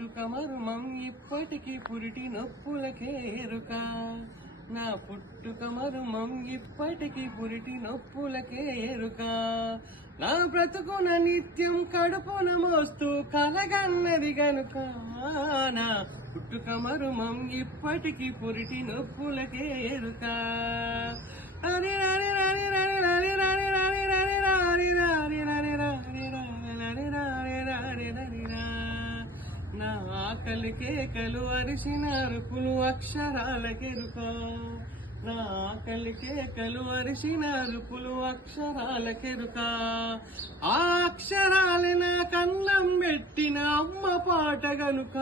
పుట్టుక మర్మం ఇప్పటికి పురిటి నొప్పులకేరుక నా పుట్టుక మరుమం ఇప్పటికి పురిటి నొప్పులకేరుక నా బ్రతుకున నిత్యం కడుపున మోస్తూ కలగన్నది గనుక. నా పుట్టుక మరుమం ఇప్పటికి పురిటి నొప్పులకేరుక నా ఆకలి కేకలు అరిసిన అరుపులు అక్షరాలకెరుక నా ఆకలి కేకలు అరిసిన అరుపులు అక్షరాలకెరుక ఆ అక్షరాలు నా కన్నం పెట్టిన అమ్మ పాట గనుక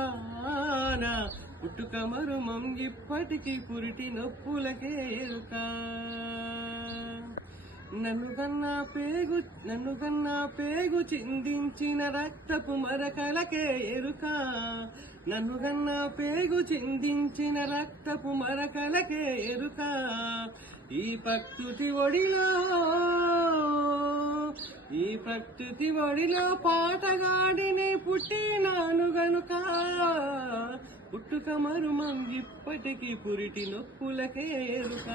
నా పుట్టుక మరుమం ఇప్పటికీ పురిటి నొప్పులకే ఎరుక. నన్ను కన్నా పేగు నన్ను కన్నా పేగు చిందించిన రక్తపు మరకలకే ఎరుక. నన్ను కన్నా పేగు చిందించిన రక్తపు మరకలకే ఎరుక. ఈ ప్రకృతి ఒడిలో ఈ ప్రకృతి ఒడిలో పాటగాడిని పుట్టినాను గనుక. పుట్టుక మరుమం ఇప్పటికి పురిటి నొప్పులకే ఎరుక.